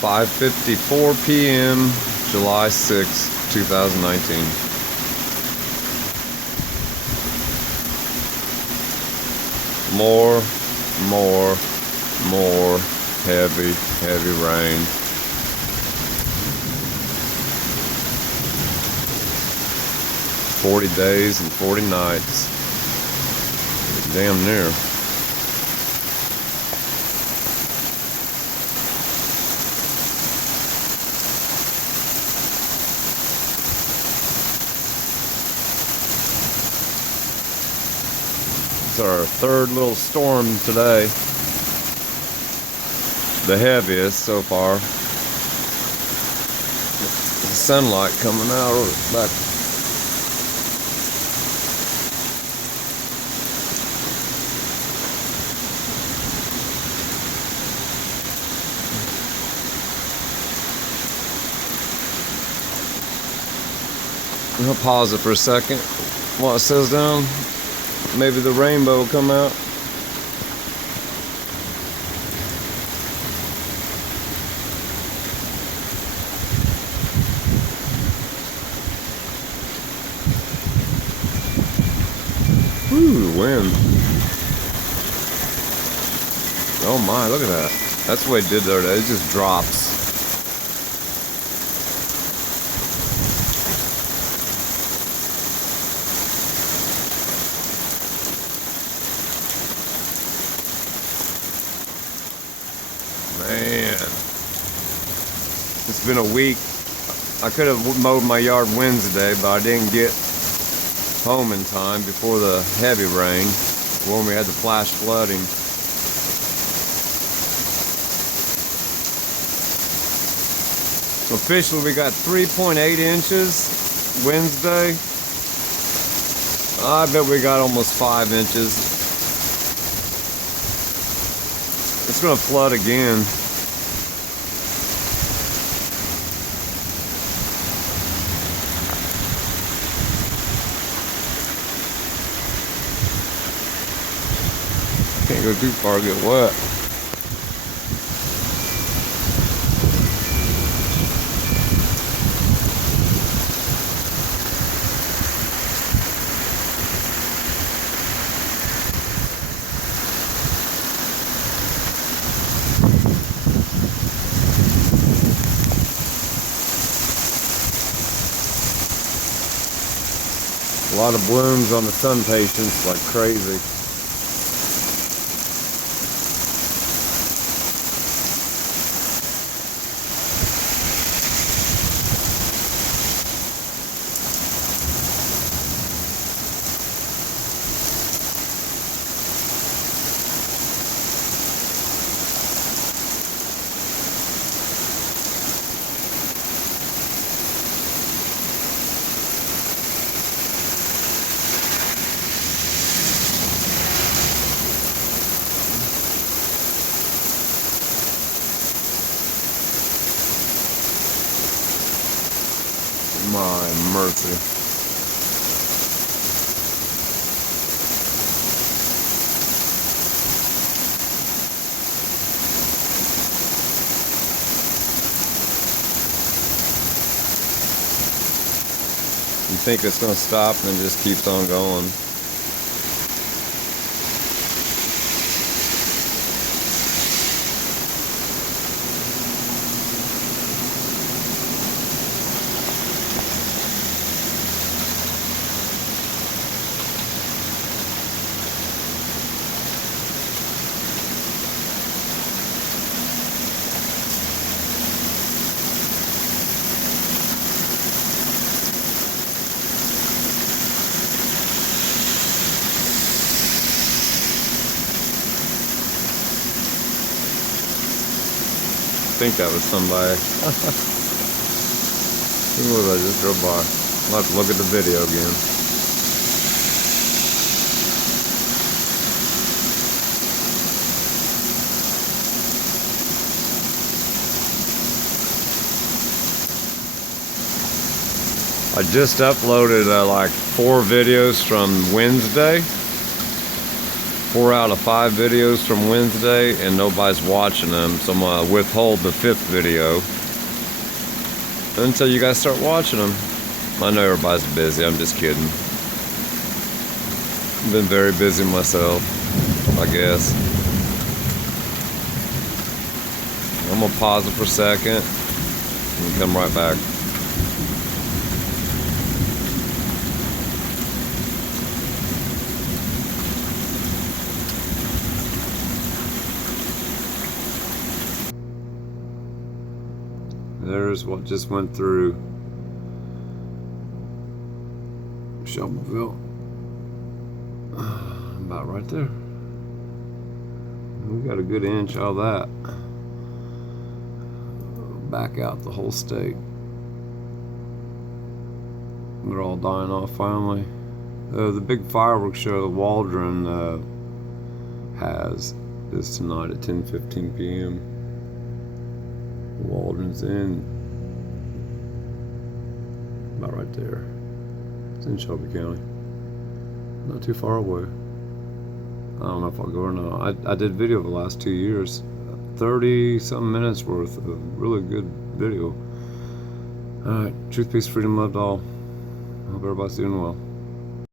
5:54 p.m. July 6, 2019. More heavy rain. "40 days and 40 nights. Damn near. It's our third little storm today. The heaviest so far. The sunlight coming out back. I'll pause it for a second while it settles down. Maybe the rainbow will come out. Ooh, wind. Oh my, look at that. That's what it did there. It just drops. Man, it's been a week. I could have mowed my yard Wednesday, but I didn't get home in time before the heavy rain when we had the flash flooding. Officially, we got 3.8 inches Wednesday. I bet we got almost 5 inches. It's gonna flood again. Can't go too far, get wet. A lot of blooms on the sun patience like crazy. My mercy. You think it's going to stop and it just keeps on going. I think that was somebody. Who was I just drove by? I'll have to look at the video again. I just uploaded like 4 videos from Wednesday. 4 out of 5 videos from Wednesday and nobody's watching them, so I'm gonna withhold the 5th video until you guys start watching them. I know everybody's busy, I'm just kidding. I've been very busy myself, I guess. I'm gonna pause it for a second and come right back. There's what just went through Shelbyville. About right there. We got a good inch out of that. Back out the whole state. They're all dying off finally. The big fireworks show Waldron has is tonight at 10:15 p.m. Waldron's in about right there. It's in Shelby County. Not too far away. I don't know if I'll go or not. I did video the last 2 years. 30-something minutes worth of really good video. Alright, truth, peace, freedom, love to all. I hope everybody's doing well.